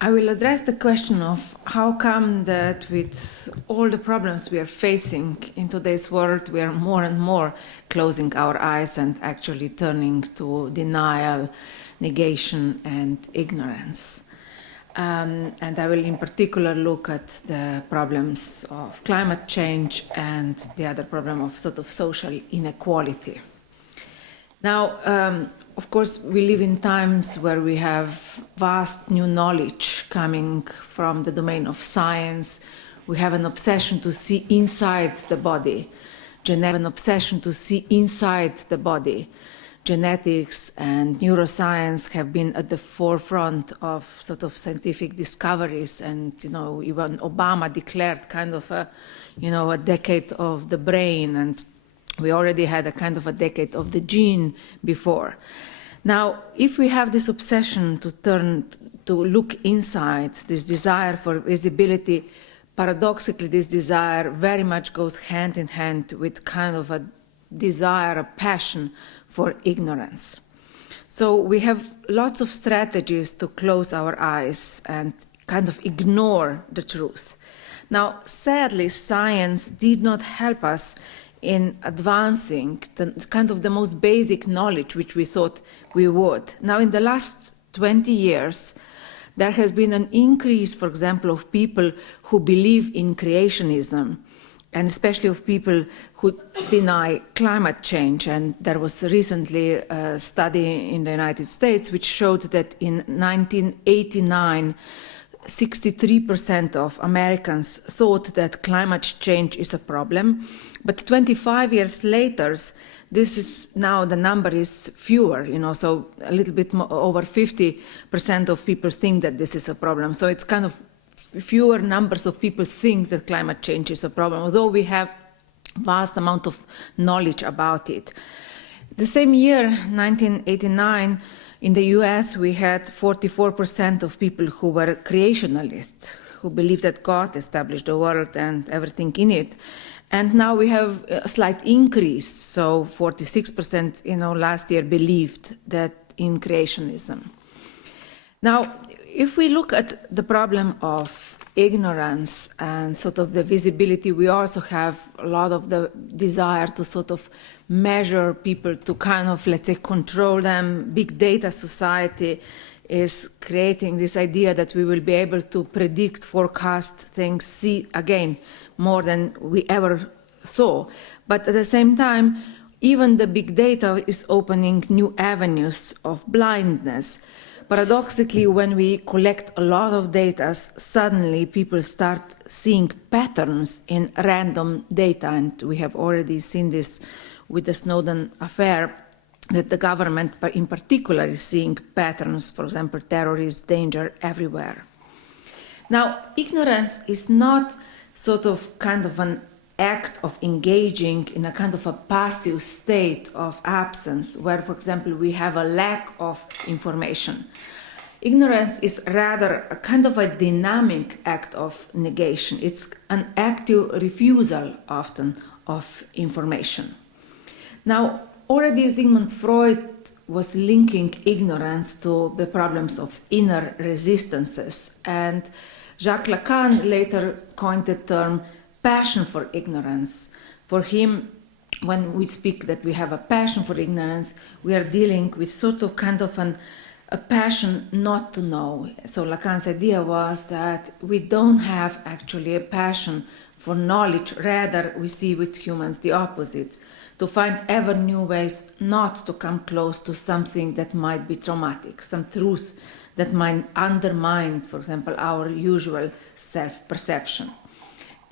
I will address the question of how come that with all the problems we are facing in today's world, we are more and more closing our eyes and actually turning to denial, negation, and ignorance. And I will in particular look at the problems of climate change and the other problem of sort of social inequality. Now, of course, we live in times where we have vast new knowledge coming from the domain of science. We have an obsession to see inside the body. An obsession to see inside the body. Genetics and neuroscience have been at the forefront of sort of scientific discoveries, and even Obama declared kind of a decade of the brain, and we already had a kind of a decade of the gene before. Now, if we have this obsession to look inside, this desire for visibility, paradoxically, this desire very much goes hand in hand with kind of a desire, a passion for ignorance. So we have lots of strategies to close our eyes and kind of ignore the truth. Now, sadly, science did not help us in advancing the most basic knowledge which we thought we would. Now, in the last 20 years, there has been an increase, for example, of people who believe in creationism, and especially of people who deny climate change. And there was recently a study in the United States which showed that in 1989, 63% of Americans thought that climate change is a problem. But 25 years later, this is now the number is fewer, so a little bit more, over 50% of people think that this is a problem. So it's kind of fewer numbers of people think that climate change is a problem, although we have vast amount of knowledge about it. The same year, 1989, in the US, we had 44% of people who were creationalists, who believed that God established the world and everything in it. And now we have a slight increase, so 46%, last year believed that in creationism. Now, if we look at the problem of ignorance and sort of the visibility, we also have a lot of the desire to sort of measure people, to kind of, let's say, control them. Big data society is creating this idea that we will be able to predict, forecast things, see, again, more than we ever saw. But at the same time, even the big data is opening new avenues of blindness. Paradoxically, when we collect a lot of data, suddenly people start seeing patterns in random data, and we have already seen this with the Snowden affair, that the government in particular is seeing patterns, for example, terrorist danger everywhere. Now, ignorance is not sort of kind of an act of engaging in a kind of a passive state of absence, where, for example, we have a lack of information. Ignorance is rather a kind of a dynamic act of negation. It's an active refusal, often, of information. Now, already Sigmund Freud was linking ignorance to the problems of inner resistances, and Jacques Lacan later coined the term passion for ignorance. For him, when we speak that we have a passion for ignorance, we are dealing with sort of kind of a passion not to know. So Lacan's idea was that we don't have actually a passion for knowledge, rather we see with humans the opposite, to find ever new ways not to come close to something that might be traumatic, some truth that might undermine, for example, our usual self-perception.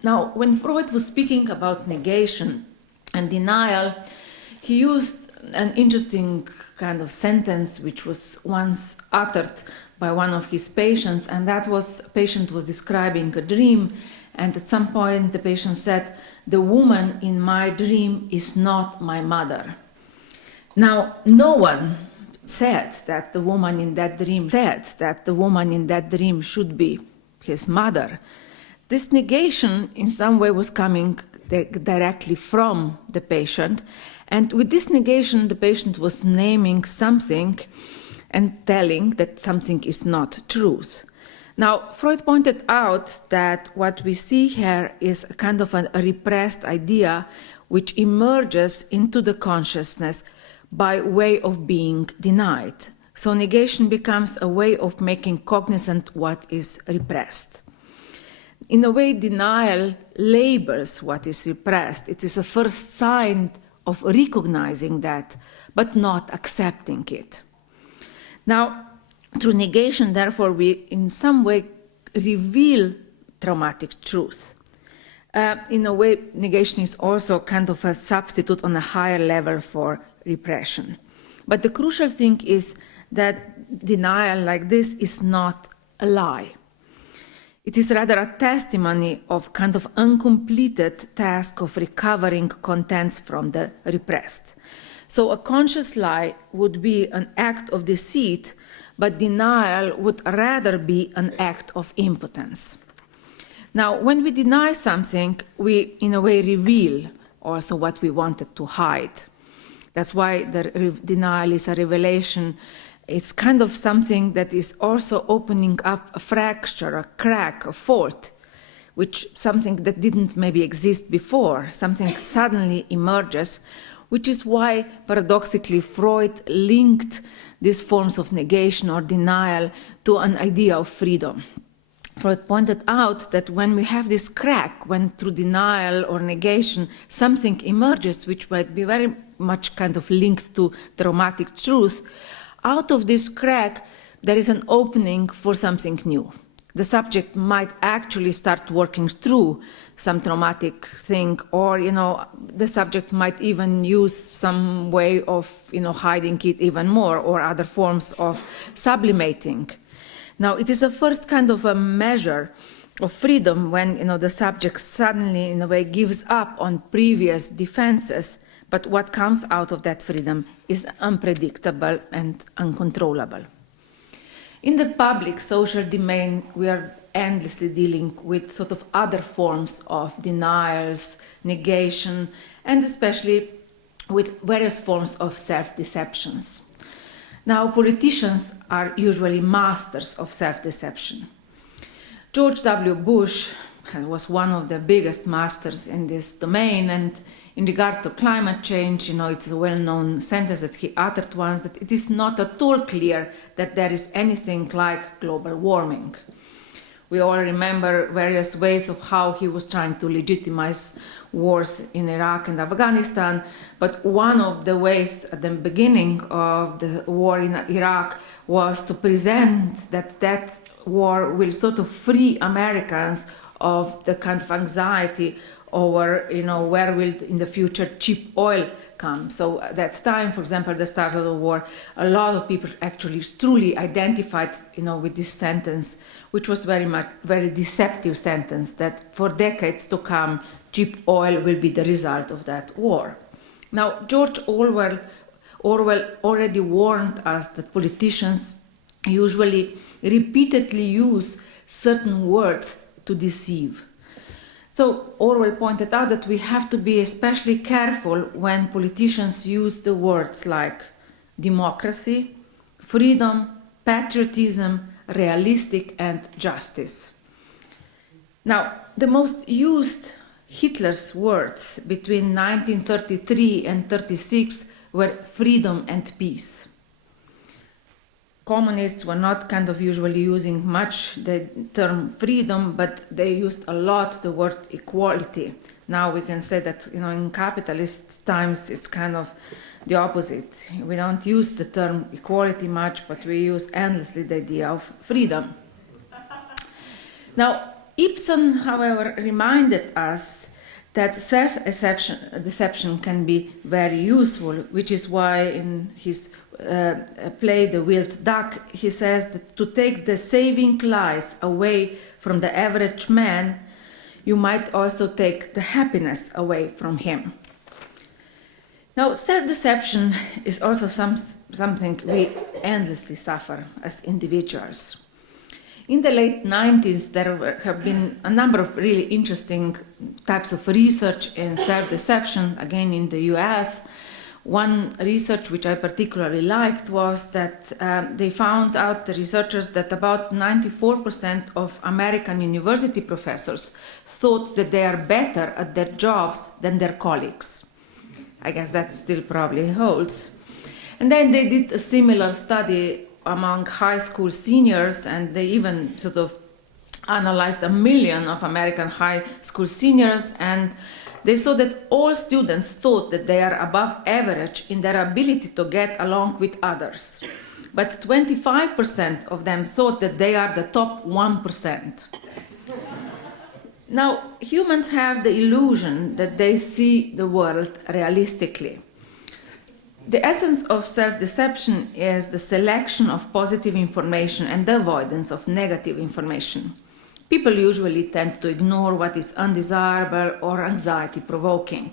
Now, when Freud was speaking about negation and denial, he used an interesting kind of sentence which was once uttered by one of his patients, and that was, a patient was describing a dream, and at some point the patient said, "The woman in my dream is not my mother." Now, no one said that the woman in that dream should be his mother. This negation in some way was coming directly from the patient, and with this negation the patient was naming something and telling that something is not truth. Now, Freud pointed out that what we see here is a kind of a repressed idea which emerges into the consciousness by way of being denied. So negation becomes a way of making cognizant what is repressed. In a way, denial labels what is repressed. It is a first sign of recognizing that, but not accepting it. Now, through negation, therefore, we in some way reveal traumatic truth. In a way, negation is also kind of a substitute on a higher level for repression. But the crucial thing is that denial like this is not a lie. It is rather a testimony of kind of uncompleted task of recovering contents from the repressed. So a conscious lie would be an act of deceit, but denial would rather be an act of impotence. Now, when we deny something, we in a way reveal also what we wanted to hide. That's why the denial is a revelation. It's kind of something that is also opening up a fracture, a crack, a fault, which something that didn't maybe exist before, something suddenly emerges, which is why, paradoxically, Freud linked these forms of negation or denial to an idea of freedom. Freud pointed out that when we have this crack, when through denial or negation something emerges which might be very much kind of linked to traumatic truth, out of this crack, there is an opening for something new. The subject might actually start working through some traumatic thing, or, the subject might even use some way of, hiding it even more, or other forms of sublimating. Now, it is a first kind of a measure of freedom when, the subject suddenly, in a way, gives up on previous defenses. But what comes out of that freedom is unpredictable and uncontrollable. In the public social domain, we are endlessly dealing with sort of other forms of denials, negation, and especially with various forms of self-deceptions. Now, politicians are usually masters of self-deception. George W. Bush was one of the biggest masters in this domain, and in regard to climate change, it's a well-known sentence that he uttered once, that it is not at all clear that there is anything like global warming. We all remember various ways of how he was trying to legitimize wars in Iraq and Afghanistan, but one of the ways at the beginning of the war in Iraq was to present that war will sort of free Americans of the kind of anxiety over, where will in the future cheap oil come. So at that time, for example, at the start of the war, a lot of people actually truly identified, with this sentence, which was very deceptive sentence, that for decades to come, cheap oil will be the result of that war. Now, George Orwell already warned us that politicians usually repeatedly use certain words to deceive. So Orwell pointed out that we have to be especially careful when politicians use the words like democracy, freedom, patriotism, realistic, and justice. Now, the most used Hitler's words between 1933 and 1936 were freedom and peace. Communists were not kind of usually using much the term freedom, but they used a lot the word equality. Now we can say that, in capitalist times, it's kind of the opposite. We don't use the term equality much, but we use endlessly the idea of freedom. Now, Ibsen, however, reminded us that self-deception can be very useful, which is why in his play The Wild Duck, he says that to take the saving lies away from the average man, you might also take the happiness away from him. Now, self-deception is also something we endlessly suffer as individuals. In the late 90s, there have been a number of really interesting types of research in self-deception, again in the US, One research which I particularly liked was that they found out, the researchers, that about 94% of American university professors thought that they are better at their jobs than their colleagues. I guess that still probably holds. And then they did a similar study among high school seniors, and they even sort of analyzed 1 million of American high school seniors, and they saw that all students thought that they are above average in their ability to get along with others. But 25% of them thought that they are the top 1%. Now, humans have the illusion that they see the world realistically. The essence of self-deception is the selection of positive information and the avoidance of negative information. People usually tend to ignore what is undesirable or anxiety-provoking.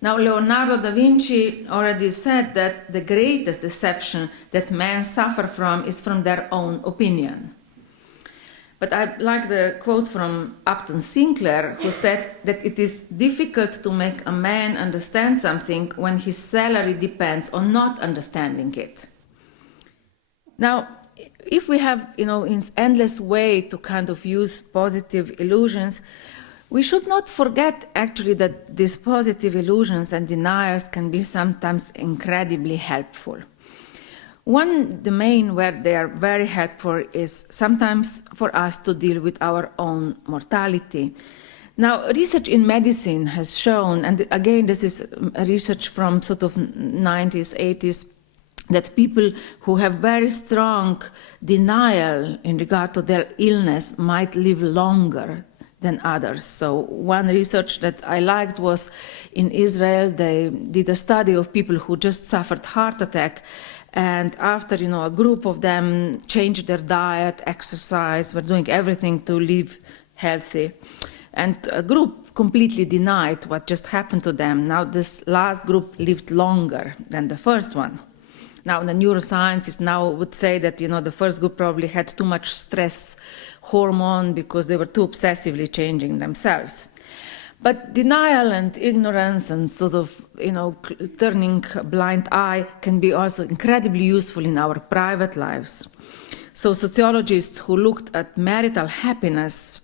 Now, Leonardo da Vinci already said that the greatest deception that men suffer from is from their own opinion. But I like the quote from Upton Sinclair, who said that it is difficult to make a man understand something when his salary depends on not understanding it. Now, if we have, in endless way to kind of use positive illusions, we should not forget actually that these positive illusions and deniers can be sometimes incredibly helpful. One domain where they are very helpful is sometimes for us to deal with our own mortality. Now, research in medicine has shown, and again, this is research from sort of 90s, 80s, that people who have very strong denial in regard to their illness might live longer than others. So one research that I liked was in Israel. They did a study of people who just suffered heart attack, and after a group of them changed their diet, exercise, were doing everything to live healthy, and a group completely denied what just happened to them. Now this last group lived longer than the first one. Now, the neuroscientists now would say that, the first group probably had too much stress hormone because they were too obsessively changing themselves. But denial and ignorance and sort of, turning a blind eye can be also incredibly useful in our private lives. So sociologists who looked at marital happiness,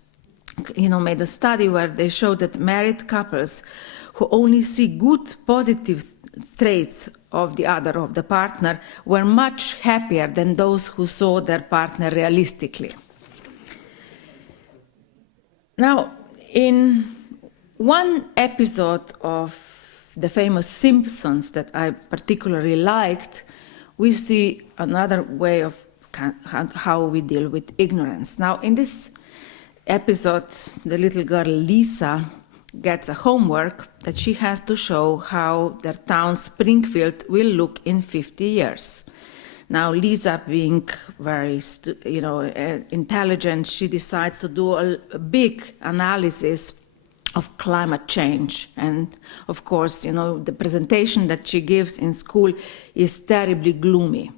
made a study where they showed that married couples who only see good, positive traits of the partner were much happier than those who saw their partner realistically. Now, in one episode of the famous Simpsons that I particularly liked, we see another way of how we deal with ignorance. Now, in this episode, the little girl Lisa gets a homework that she has to show how their town Springfield will look in 50 years. Now, Lisa, being very, intelligent, she decides to do a big analysis of climate change. And of course, the presentation that she gives in school is terribly gloomy.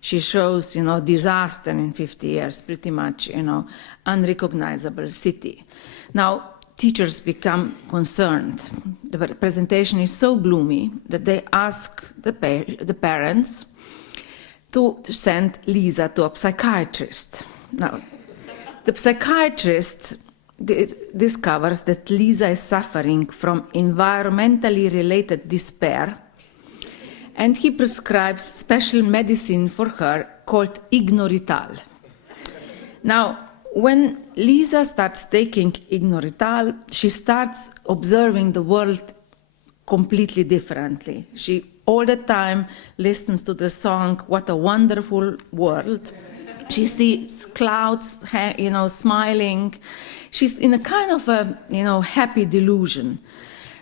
She shows, disaster in 50 years, pretty much, unrecognizable city. Now, teachers become concerned. The presentation is so gloomy that they ask the parents to send Lisa to a psychiatrist. Now, the psychiatrist discovers that Lisa is suffering from environmentally related despair, and he prescribes special medicine for her called Ignorital. Now, when Lisa starts taking Ignorital, she starts observing the world completely differently. She all the time listens to the song, "What a Wonderful World." She sees clouds, smiling. She's in a kind of a, happy delusion.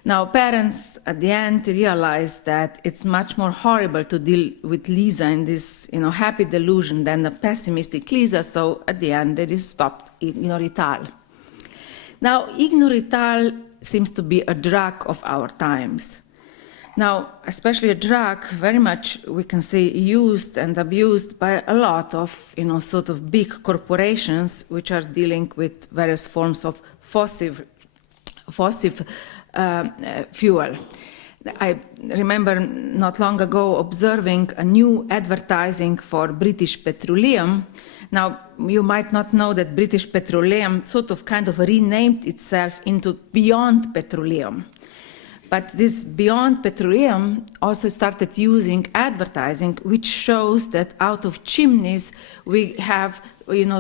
Now, parents at the end realize that it's much more horrible to deal with Lisa in this, happy delusion than a pessimistic Lisa. So at the end, they just stopped Ignorital. Now, Ignorital seems to be a drug of our times. Now, especially a drug, very much we can say used and abused by a lot of, sort of big corporations which are dealing with various forms of fossil fuel. I remember not long ago observing a new advertising for British Petroleum. Now, you might not know that British Petroleum sort of kind of renamed itself into Beyond Petroleum. But this Beyond Petroleum also started using advertising, which shows that out of chimneys we have,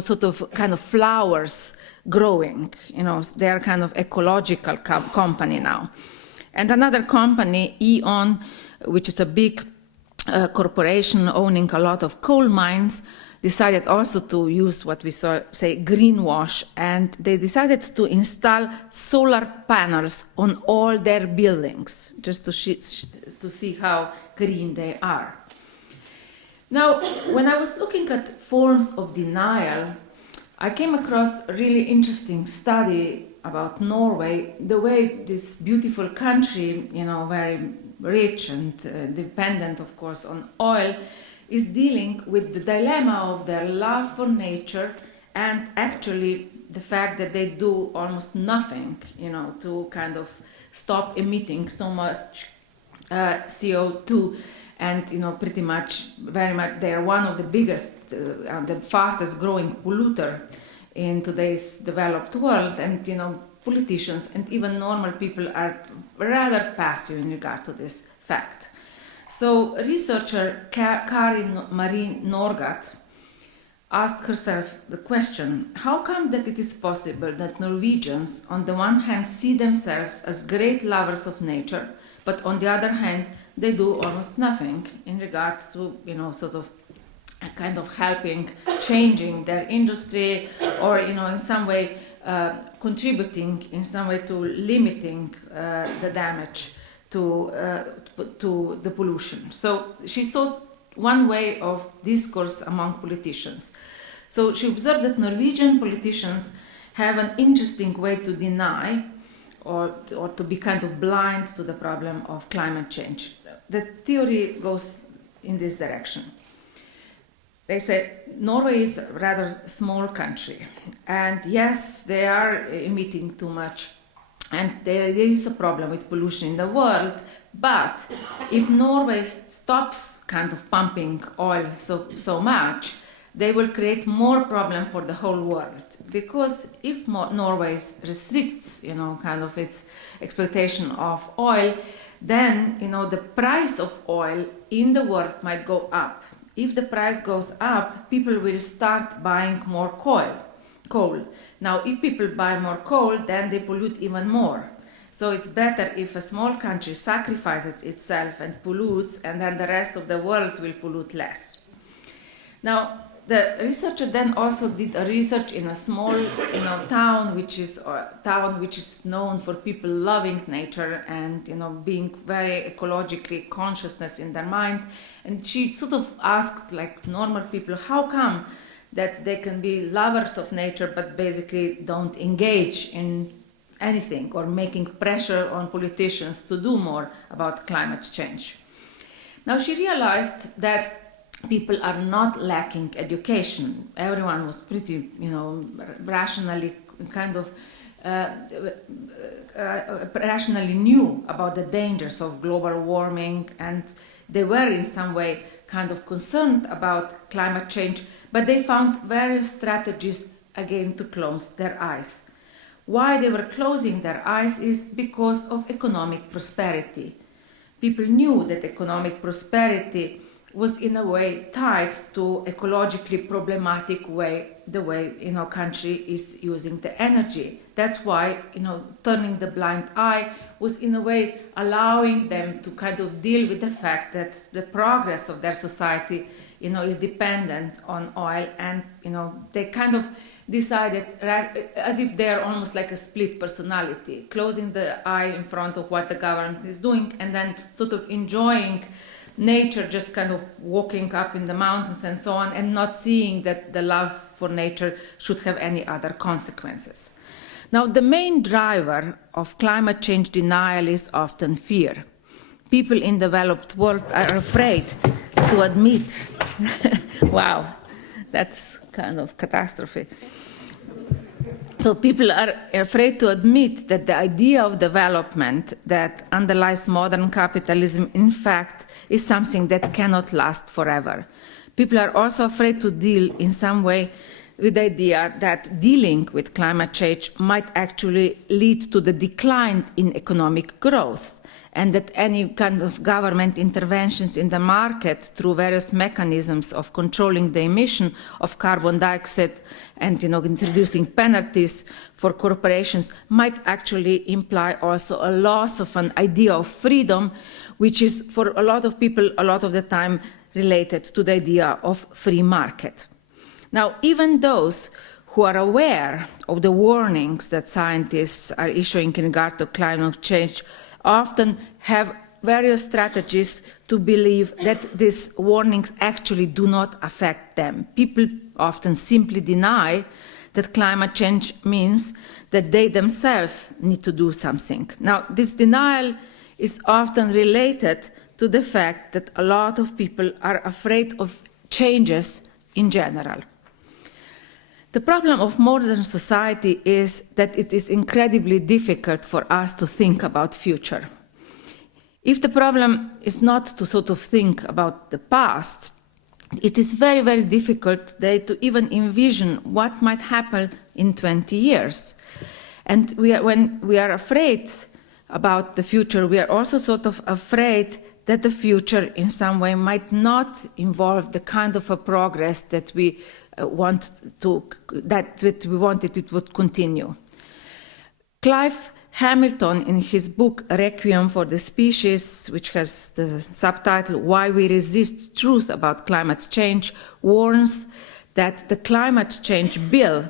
sort of kind of flowers growing. They are kind of ecological company now. And another company, E.ON, which is a big corporation owning a lot of coal mines, decided also to use what we say greenwash, and they decided to install solar panels on all their buildings, just to see how green they are. Now, when I was looking at forms of denial, I came across a really interesting study about Norway, the way this beautiful country, very rich and dependent, of course, on oil, is dealing with the dilemma of their love for nature and actually the fact that they do almost nothing, to kind of stop emitting so much CO2. And, pretty much, very much, they are one of the biggest, the fastest growing polluter in today's developed world. And, politicians and even normal people are rather passive in regard to this fact. So researcher Karin Marie Norgat asked herself the question, how come that it is possible that Norwegians on the one hand see themselves as great lovers of nature, but on the other hand they do almost nothing in regard to, sort of a kind of helping, changing their industry or, in some way contributing in some way to limiting the damage to the pollution. So she saw one way of discourse among politicians. So she observed that Norwegian politicians have an interesting way to deny or to be kind of blind to the problem of climate change. The theory goes in this direction. They say Norway is a rather small country, and yes, they are emitting too much, and there is a problem with pollution in the world, but if Norway stops kind of pumping oil so much, they will create more problem for the whole world. Because if Norway restricts, kind of its exploitation of oil, then, the price of oil in the world might go up. If the price goes up, people will start buying more coal. Now, if people buy more coal, then they pollute even more. So it's better if a small country sacrifices itself and pollutes, and then the rest of the world will pollute less. Now, the researcher then also did a research in a small, town, which is known for people loving nature and, being very ecologically consciousness in their mind. And she sort of asked, like normal people, how come that they can be lovers of nature but basically don't engage in anything or making pressure on politicians to do more about climate change. Now she realized that people are not lacking education. Everyone was pretty, rationally kind of rationally knew about the dangers of global warming, and they were in some way kind of concerned about climate change, but they found various strategies again to close their eyes. Why they were closing their eyes is because of economic prosperity. People knew that economic prosperity was in a way tied to ecologically problematic way, the way, country is using the energy. That's why, turning the blind eye was in a way allowing them to kind of deal with the fact that the progress of their society, is dependent on oil, and, they kind of decided as if they're almost like a split personality, closing the eye in front of what the government is doing and then sort of enjoying nature, just kind of walking up in the mountains and so on, and not seeing that the love for nature should have any other consequences. Now, the main driver of climate change denial is often fear. People in the developed world are afraid to admit, wow, that's kind of catastrophe. So people are afraid to admit that the idea of development that underlies modern capitalism, in fact, is something that cannot last forever. People are also afraid to deal in some way with the idea that dealing with climate change might actually lead to the decline in economic growth, and that any kind of government interventions in the market through various mechanisms of controlling the emission of carbon dioxide and introducing penalties for corporations might actually imply also a loss of an idea of freedom, which is for a lot of people a lot of the time related to the idea of free market. Now, even those who are aware of the warnings that scientists are issuing in regard to climate change often have various strategies to believe that these warnings actually do not affect them. People often simply deny that climate change means that they themselves need to do something. Now, this denial is often related to the fact that a lot of people are afraid of changes in general. The problem of modern society is that it is incredibly difficult for us to think about future. If the problem is not to sort of think about the past, it is very, very difficult today to even envision what might happen in 20 years. And when we are afraid about the future, we are also sort of afraid that the future in some way might not involve the kind of a progress that we that we wanted it would continue. Clive Hamilton, in his book Requiem for the Species, which has the subtitle Why We Resist Truth About Climate Change, warns that the climate change bill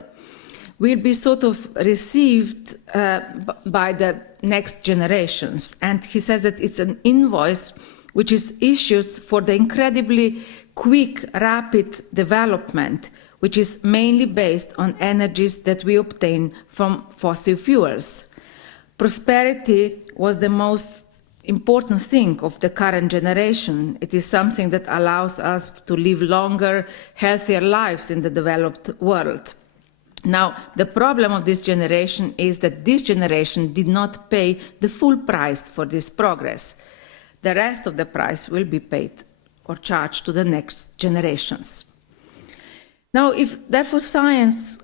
will be sort of received by the next generations. And he says that it's an invoice which is issued for the incredibly quick, rapid development, which is mainly based on energies that we obtain from fossil fuels. Prosperity was the most important thing of the current generation. It is something that allows us to live longer, healthier lives in the developed world. Now, the problem of this generation is that this generation did not pay the full price for this progress. The rest of the price will be paid or charged to the next generations. Now, if therefore science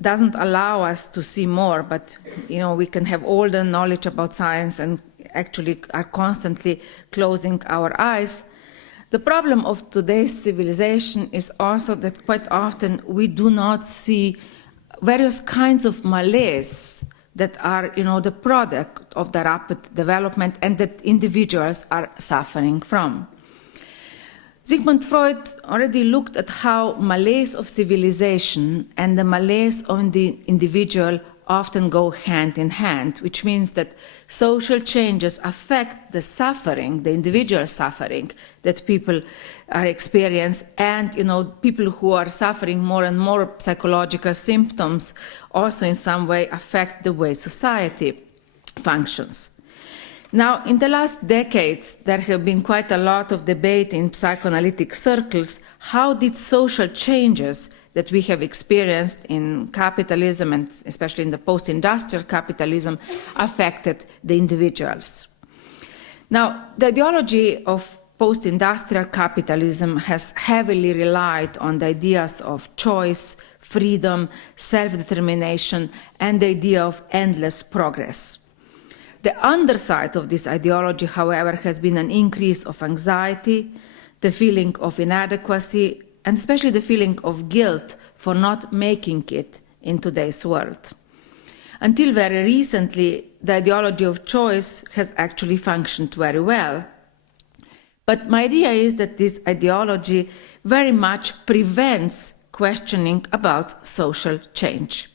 doesn't allow us to see more, but we can have all the knowledge about science and actually are constantly closing our eyes, the problem of today's civilization is also that quite often we do not see various kinds of malaise that are, the product of the rapid development and that individuals are suffering from. Sigmund Freud already looked at how malaise of civilization and the malaise of the individual often go hand in hand, which means that social changes affect the suffering, the individual suffering that people are experiencing, and people who are suffering more and more psychological symptoms also in some way affect the way society functions. Now, in the last decades, there have been quite a lot of debate in psychoanalytic circles. How did social changes that we have experienced in capitalism, and especially in the post-industrial capitalism, affected the individuals? Now, the ideology of post-industrial capitalism has heavily relied on the ideas of choice, freedom, self-determination, and the idea of endless progress. The underside of this ideology, however, has been an increase of anxiety, the feeling of inadequacy, and especially the feeling of guilt for not making it in today's world. Until very recently, the ideology of choice has actually functioned very well. But my idea is that this ideology very much prevents questioning about social change.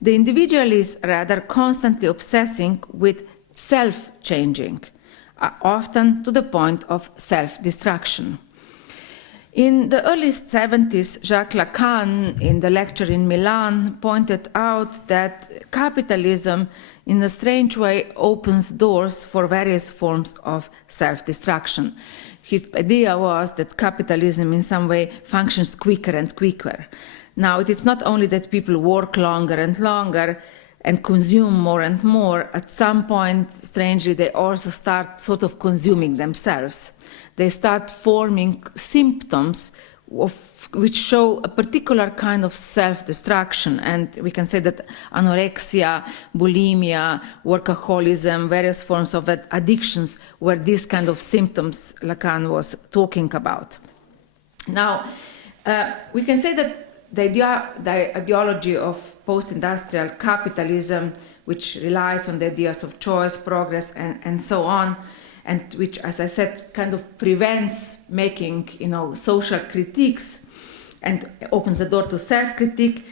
The individual is rather constantly obsessing with self-changing, often to the point of self-destruction. In the early 70s, Jacques Lacan, in the lecture in Milan, pointed out that capitalism, in a strange way, opens doors for various forms of self-destruction. His idea was that capitalism in some way functions quicker and quicker. Now, it is not only that people work longer and longer and consume more and more. At some point, strangely, they also start sort of consuming themselves. They start forming symptoms which show a particular kind of self-destruction. And we can say that anorexia, bulimia, workaholism, various forms of addictions were these kind of symptoms Lacan was talking about. Now, we can say that the ideology of post-industrial capitalism, which relies on the ideas of choice, progress, and so on, and which, as I said, kind of prevents making, social critiques and opens the door to self-critique.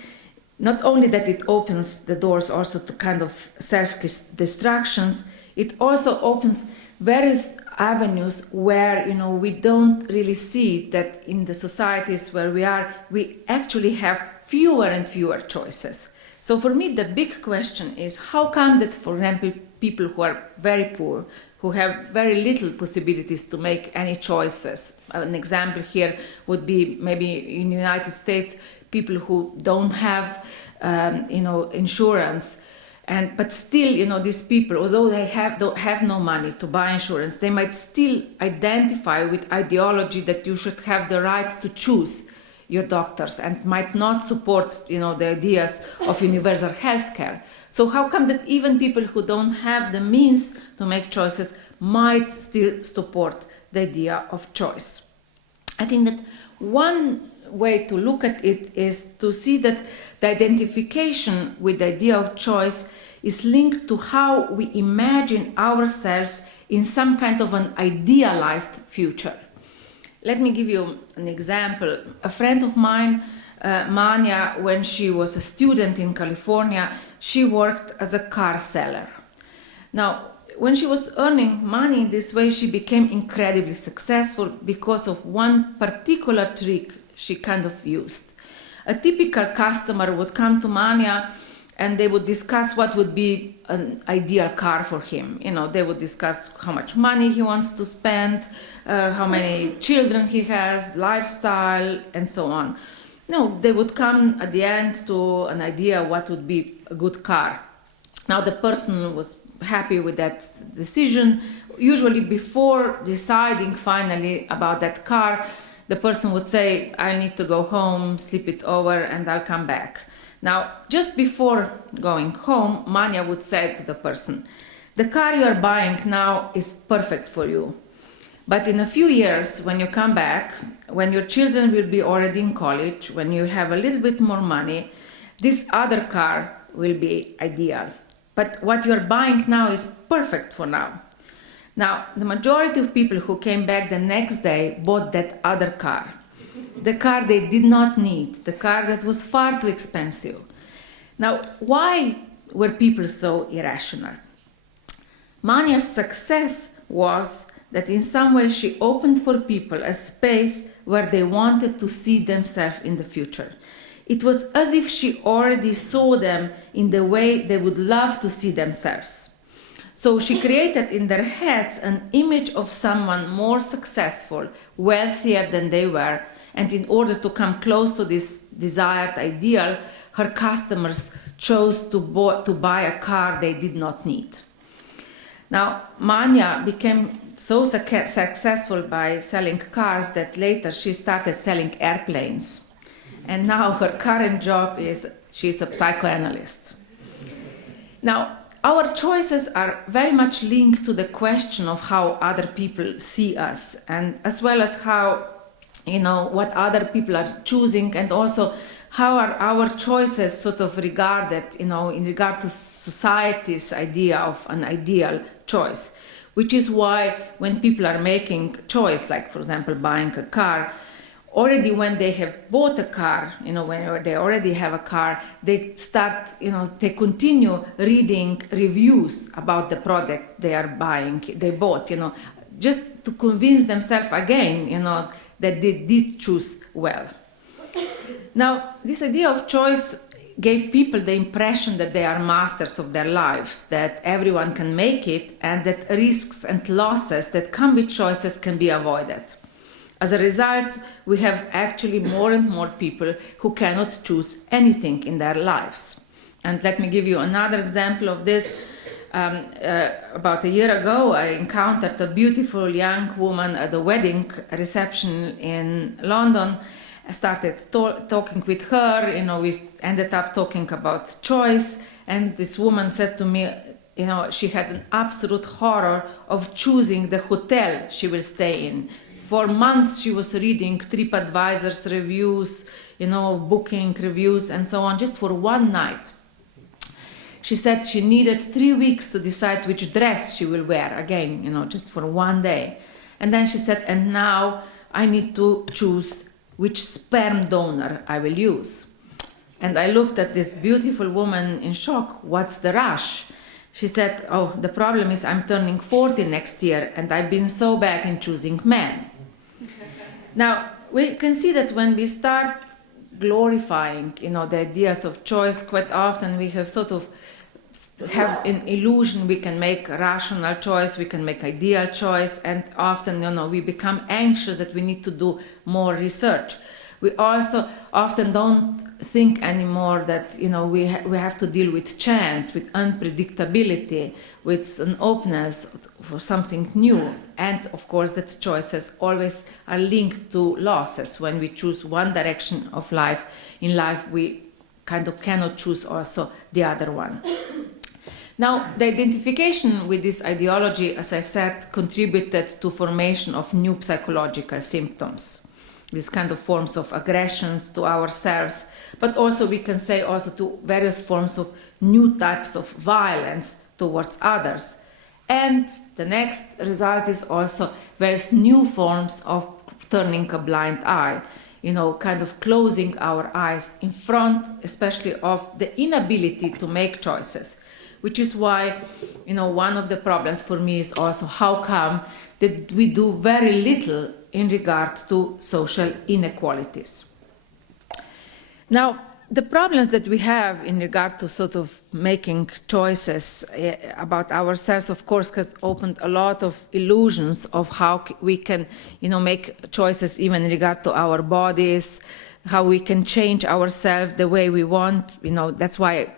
Not only that it opens the doors also to kind of self-destructions, it also opens various avenues where, we don't really see that in the societies where we are, we actually have fewer and fewer choices. So for me, the big question is, how come that, for example, people who are very poor, who have very little possibilities to make any choices. An example here would be maybe in the United States, people who don't have, insurance, but still, these people, although they don't have no money to buy insurance, they might still identify with ideology that you should have the right to choose your doctors and might not support, the ideas of universal health care. So how come that even people who don't have the means to make choices might still support the idea of choice? I think that one way to look at it is to see that the identification with the idea of choice is linked to how we imagine ourselves in some kind of an idealized future. Let me give you an example. A friend of mine, Mania, when she was a student in California, she worked as a car seller. Now, when she was earning money in this way, she became incredibly successful because of one particular trick she kind of used. A typical customer would come to Mania and they would discuss what would be an ideal car for him. They would discuss how much money he wants to spend, how many children he has, lifestyle, and so on. They would come at the end to an idea what would be a good car. Now, the person was happy with that decision. Usually, before deciding finally about that car, the person would say, I need to go home, sleep it over, and I'll come back. Now, just before going home, Mania would say to the person, the car you are buying now is perfect for you. But in a few years, when you come back, when your children will be already in college, when you have a little bit more money, this other car will be ideal. But what you're buying now is perfect for now. Now, the majority of people who came back the next day bought that other car. The car they did not need, the car that was far too expensive. Now, why were people so irrational? Mania's success was that in some way she opened for people a space where they wanted to see themselves in the future. It was as if she already saw them in the way they would love to see themselves. So she created in their heads an image of someone more successful, wealthier than they were, and in order to come close to this desired ideal, her customers chose to buy a car they did not need. Now, Mania became so successful by selling cars that later she started selling airplanes. And now her current job is she's a psychoanalyst. Now, our choices are very much linked to the question of how other people see us, and as well as how, what other people are choosing, and also how are our choices sort of regarded, in regard to society's idea of an ideal choice. Which is why when people are making choice, like for example buying a car, already when they have bought a car, when they already have a car, they start, they continue reading reviews about the product they bought, just to convince themselves again, that they did choose well. Now, this idea of choice gave people the impression that they are masters of their lives, that everyone can make it, and that risks and losses that come with choices can be avoided. As a result, we have actually more and more people who cannot choose anything in their lives. And let me give you another example of this. About a year ago, I encountered a beautiful young woman at a wedding reception in London. I started talking with her, we ended up talking about choice, and this woman said to me, she had an absolute horror of choosing the hotel she will stay in. For months she was reading TripAdvisor's reviews, booking reviews and so on, just for one night. She said she needed 3 weeks to decide which dress she will wear, again, just for one day. And then she said, and now I need to choose which sperm donor I will use. And I looked at this beautiful woman in shock. What's the rush? She said, oh, the problem is I'm turning 40 next year and I've been so bad in choosing men. Now, we can see that when we start glorifying, the ideas of choice, quite often we have have an illusion we can make a rational choice, we can make ideal choice, and often, we become anxious that we need to do more research. We also often don't think anymore that, we have to deal with chance, with unpredictability, with an openness for something new. And of course, that choices always are linked to losses. When we choose one direction of life, in life, we kind of cannot choose also the other one. Now, the identification with this ideology, as I said, contributed to formation of new psychological symptoms, these kind of forms of aggressions to ourselves, but also we can say also to various forms of new types of violence towards others. And the next result is also various new forms of turning a blind eye, kind of closing our eyes in front, especially of the inability to make choices. Which is why, one of the problems for me is also how come that we do very little in regard to social inequalities. Now, the problems that we have in regard to making choices about ourselves, of course, has opened a lot of illusions of how we can, make choices even in regard to our bodies, how we can change ourselves the way we want. That's why,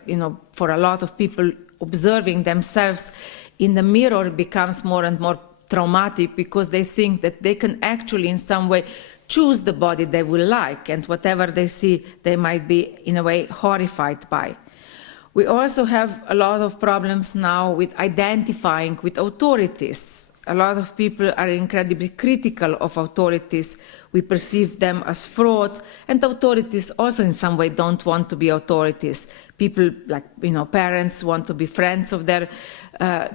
for a lot of people, observing themselves in the mirror becomes more and more traumatic because they think that they can actually in some way choose the body they will like, and whatever they see they might be in a way horrified by. We also have a lot of problems now with identifying with authorities. A lot of people are incredibly critical of authorities. We perceive them as fraud, and authorities also in some way don't want to be authorities. People like, parents want to be friends of their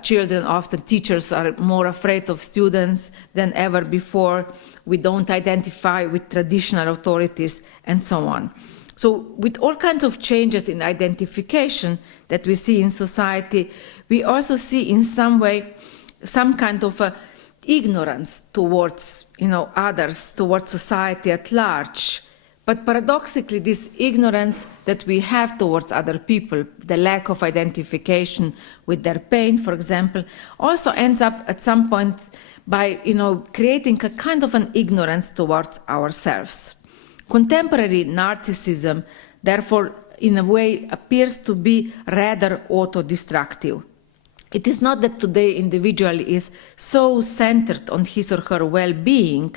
children. Often teachers are more afraid of students than ever before. We don't identify with traditional authorities and so on. So with all kinds of changes in identification that we see in society, we also see in some way some kind of ignorance towards others, towards society at large. But paradoxically, this ignorance that we have towards other people, the lack of identification with their pain, for example, also ends up at some point by creating a kind of an ignorance towards ourselves. Contemporary narcissism, therefore, in a way, appears to be rather autodestructive. It is not that today individual is so centered on his or her well-being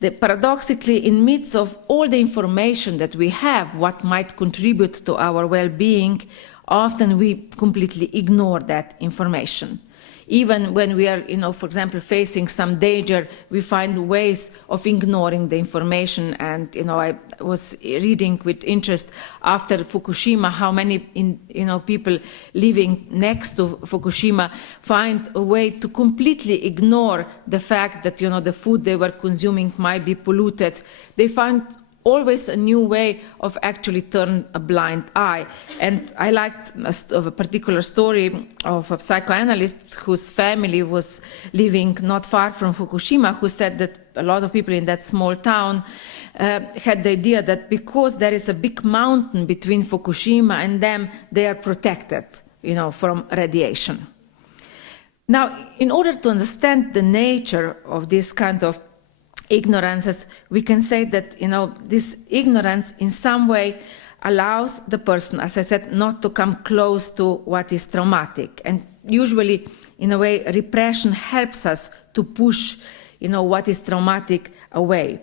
that paradoxically, in midst of all the information that we have, what might contribute to our well-being, often we completely ignore that information. Even when we are, for example, facing some danger, we find ways of ignoring the information. And, I was reading with interest after Fukushima how many, people living next to Fukushima find a way to completely ignore the fact that, the food they were consuming might be polluted. They find always a new way of actually turn a blind eye. And I liked a particular story of a psychoanalyst whose family was living not far from Fukushima, who said that a lot of people in that small town had the idea that because there is a big mountain between Fukushima and them, they are protected, from radiation. Now, in order to understand the nature of this kind of ignorances, we can say that, this ignorance in some way allows the person, as I said, not to come close to what is traumatic. And usually, in a way, repression helps us to push, what is traumatic away.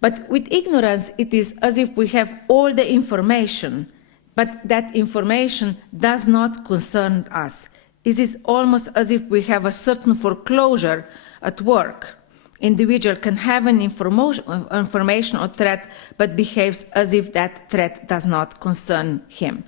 But with ignorance, it is as if we have all the information, but that information does not concern us. It is almost as if we have a certain foreclosure at work. Individual can have an information or threat, but behaves as if that threat does not concern him.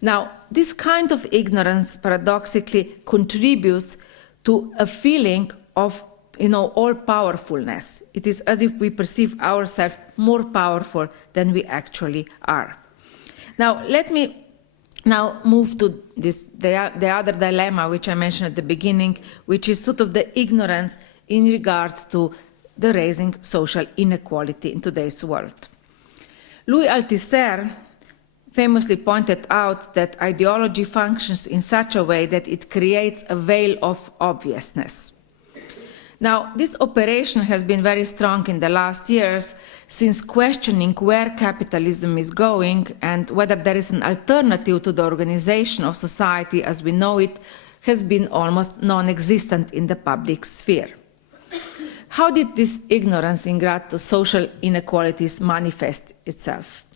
Now, this kind of ignorance paradoxically contributes to a feeling of, all-powerfulness. It is as if we perceive ourselves more powerful than we actually are. Now, let me now move to the other dilemma which I mentioned at the beginning, which is sort of the ignorance in regard to the raising social inequality in today's world. Louis Althusser famously pointed out that ideology functions in such a way that it creates a veil of obviousness. Now, this operation has been very strong in the last years, since questioning where capitalism is going and whether there is an alternative to the organization of society as we know it has been almost non-existent in the public sphere. How did this ignorance in regard to social inequalities manifest itself?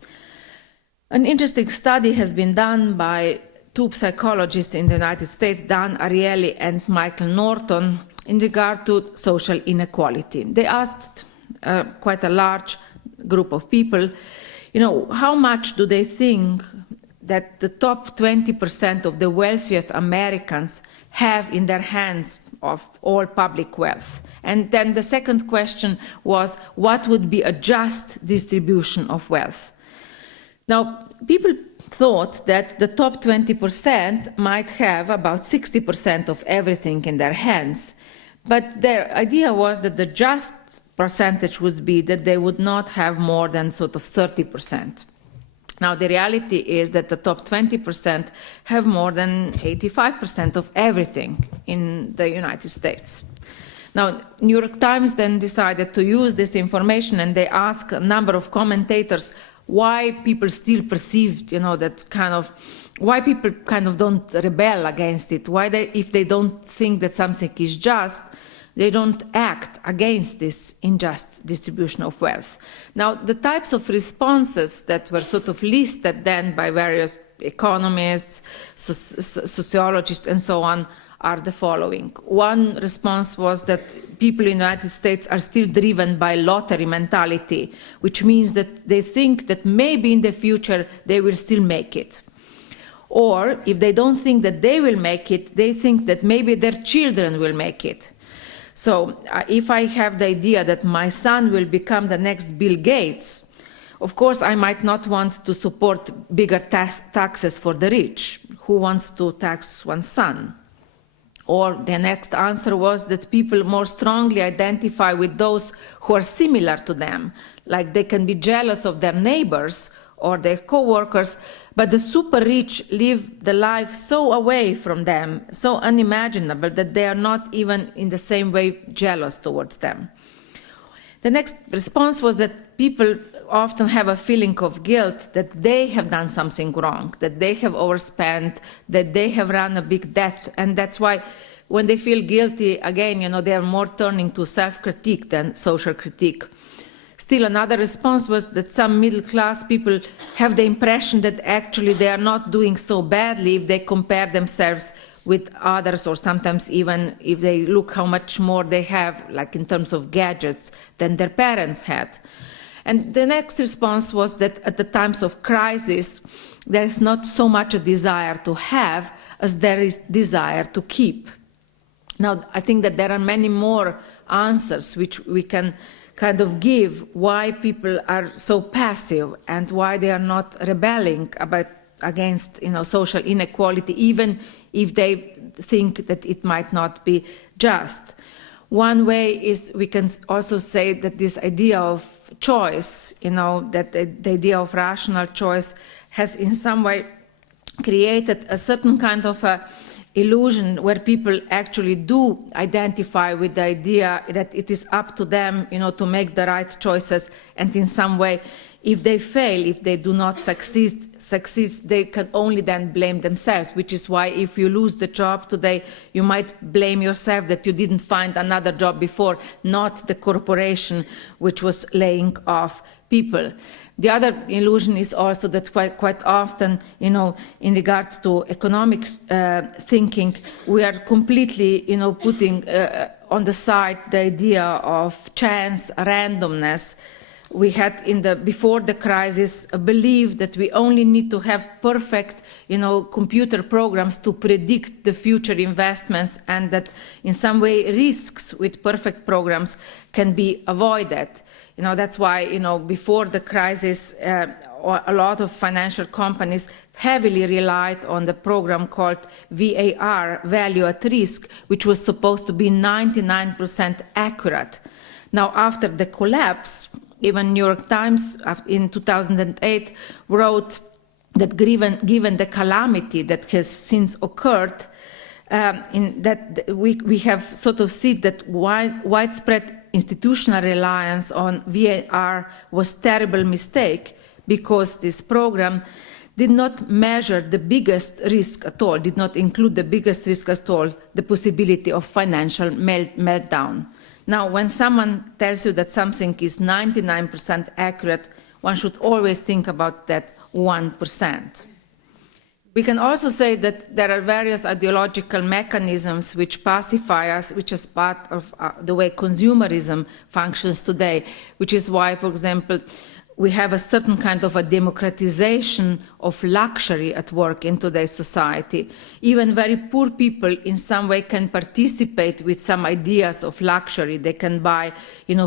An interesting study has been done by two psychologists in the United States, Dan Ariely and Michael Norton, in regard to social inequality. They asked quite a large group of people, how much do they think that the top 20% of the wealthiest Americans have in their hands of all public wealth? And then the second question was, what would be a just distribution of wealth? Now, people thought that the top 20% might have about 60% of everything in their hands. But their idea was that the just percentage would be that they would not have more than sort of 30%. Now, the reality is that the top 20% have more than 85% of everything in the United States. Now, New York Times then decided to use this information, and they asked a number of commentators why people still perceived, why people kind of don't rebel against it, why if they don't think that something is just, they don't act against this unjust distribution of wealth. Now, the types of responses that were sort of listed then by various economists, sociologists, and so on are the following. One response was that people in the United States are still driven by lottery mentality, which means that they think that maybe in the future they will still make it. Or if they don't think that they will make it, they think that maybe their children will make it. So if I have the idea that my son will become the next Bill Gates, of course I might not want to support bigger taxes for the rich. Who wants to tax one's son? Or the next answer was that people more strongly identify with those who are similar to them, like they can be jealous of their neighbors or their co-workers, but the super rich live the life so away from them, so unimaginable, that they are not even in the same way jealous towards them. The next response was that people often have a feeling of guilt that they have done something wrong, that they have overspent, that they have run a big debt, and that's why when they feel guilty, again, they are more turning to self-critique than social critique. Still, another response was that some middle-class people have the impression that actually they are not doing so badly if they compare themselves with others, or sometimes even if they look how much more they have, like in terms of gadgets, than their parents had. And the next response was that at the times of crisis, there is not so much a desire to have as there is desire to keep. Now, I think that there are many more answers which we can kind of give why people are so passive and why they are not rebelling against social inequality, even if they think that it might not be just. One way is we can also say that this idea of choice, that the idea of rational choice has in some way created a certain kind of a illusion where people actually do identify with the idea that it is up to them, to make the right choices, and in some way, if they fail, if they do not succeed, they can only then blame themselves, which is why if you lose the job today, you might blame yourself that you didn't find another job before, not the corporation which was laying off people. The other illusion is also that quite often, in regard to economic thinking, we are completely, putting on the side the idea of chance, randomness. We had before the crisis a belief that we only need to have perfect, computer programs to predict the future investments, and that in some way risks with perfect programs can be avoided. That's why, before the crisis, a lot of financial companies heavily relied on the program called VAR, Value at Risk, which was supposed to be 99% accurate. Now, after the collapse, even New York Times in 2008 wrote that given the calamity that has since occurred, we have sort of seen that widespread institutional reliance on VAR was a terrible mistake, because this program did not measure the biggest risk at all, did not include the biggest risk at all, the possibility of financial meltdown. Now, when someone tells you that something is 99% accurate, one should always think about that 1%. We can also say that there are various ideological mechanisms which pacify us, which is part of the way consumerism functions today, which is why, for example, we have a certain kind of a democratization of luxury at work in today's society. Even very poor people in some way can participate with some ideas of luxury. They can buy,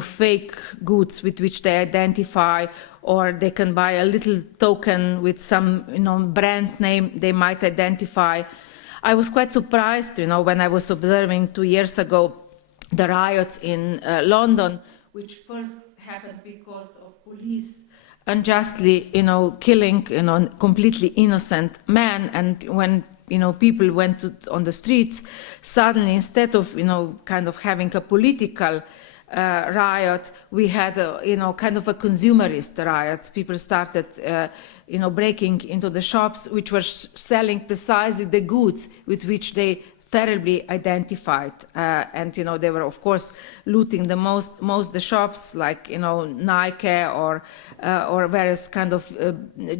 fake goods with which they identify, or they can buy a little token with some, brand name they might identify. I was quite surprised, when I was observing 2 years ago the riots in London, which first happened because of police unjustly, killing, completely innocent men. And when, people went on the streets, suddenly, instead of, kind of having a political riot, we had, kind of a consumerist riots. People started, breaking into the shops which were selling precisely the goods with which they terribly identified, and they were of course looting the most the shops, like Nike or various kind of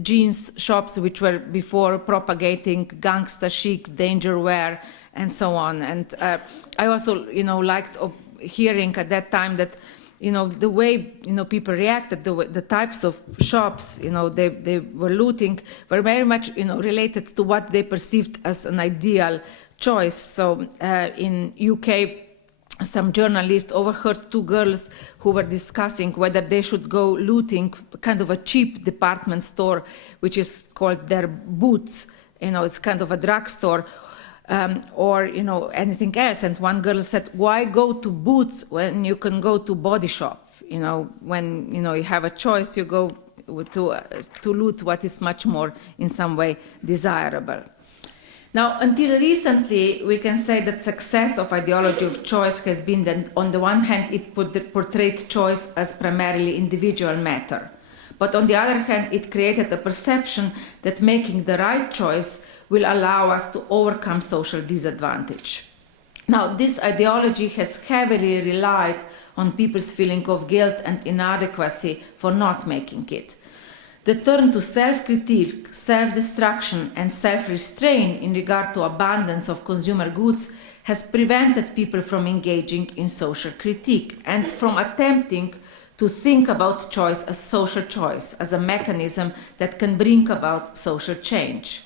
jeans shops which were before propagating gangster chic, danger wear, and so on. And I also liked hearing at that time that the way people reacted, the types of shops they were looting were very much related to what they perceived as an ideal choice. So in UK, some journalists overheard 2 girls who were discussing whether they should go looting kind of a cheap department store, which is called their Boots. It's kind of a drugstore, or anything else. And one girl said, "Why go to Boots when you can go to Body Shop? When you have a choice, you go to loot what is much more in some way desirable." Now, until recently, we can say that success of ideology of choice has been that, on the one hand, it portrayed choice as primarily individual matter. But on the other hand, it created a perception that making the right choice will allow us to overcome social disadvantage. Now, this ideology has heavily relied on people's feeling of guilt and inadequacy for not making it. The turn to self-critique, self-destruction, and self-restraint in regard to abundance of consumer goods has prevented people from engaging in social critique and from attempting to think about choice as social choice, as a mechanism that can bring about social change.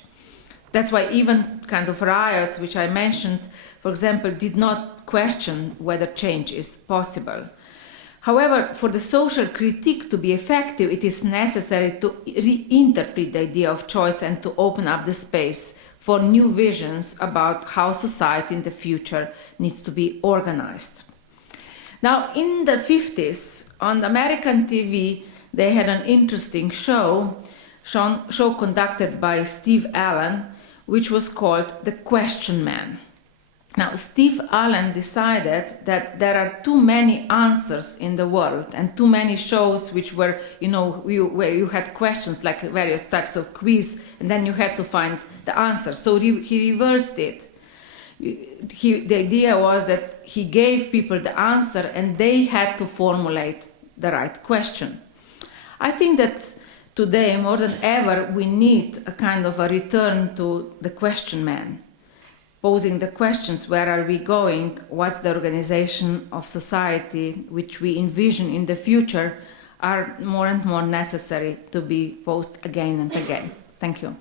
That's why even kind of riots, which I mentioned, for example, did not question whether change is possible. However, for the social critique to be effective, it is necessary to reinterpret the idea of choice and to open up the space for new visions about how society in the future needs to be organized. Now, in the 50s, on American TV, they had an interesting show conducted by Steve Allen, which was called The Question Man. Now, Steve Allen decided that there are too many answers in the world and too many shows which were, where you had questions like various types of quiz, and then you had to find the answer. So he reversed it. The idea was that he gave people the answer and they had to formulate the right question. I think that today, more than ever, we need a kind of a return to the question man, posing the questions: where are we going? What's the organization of society which we envision in the future? Are more and more necessary to be posed again and again. Thank you.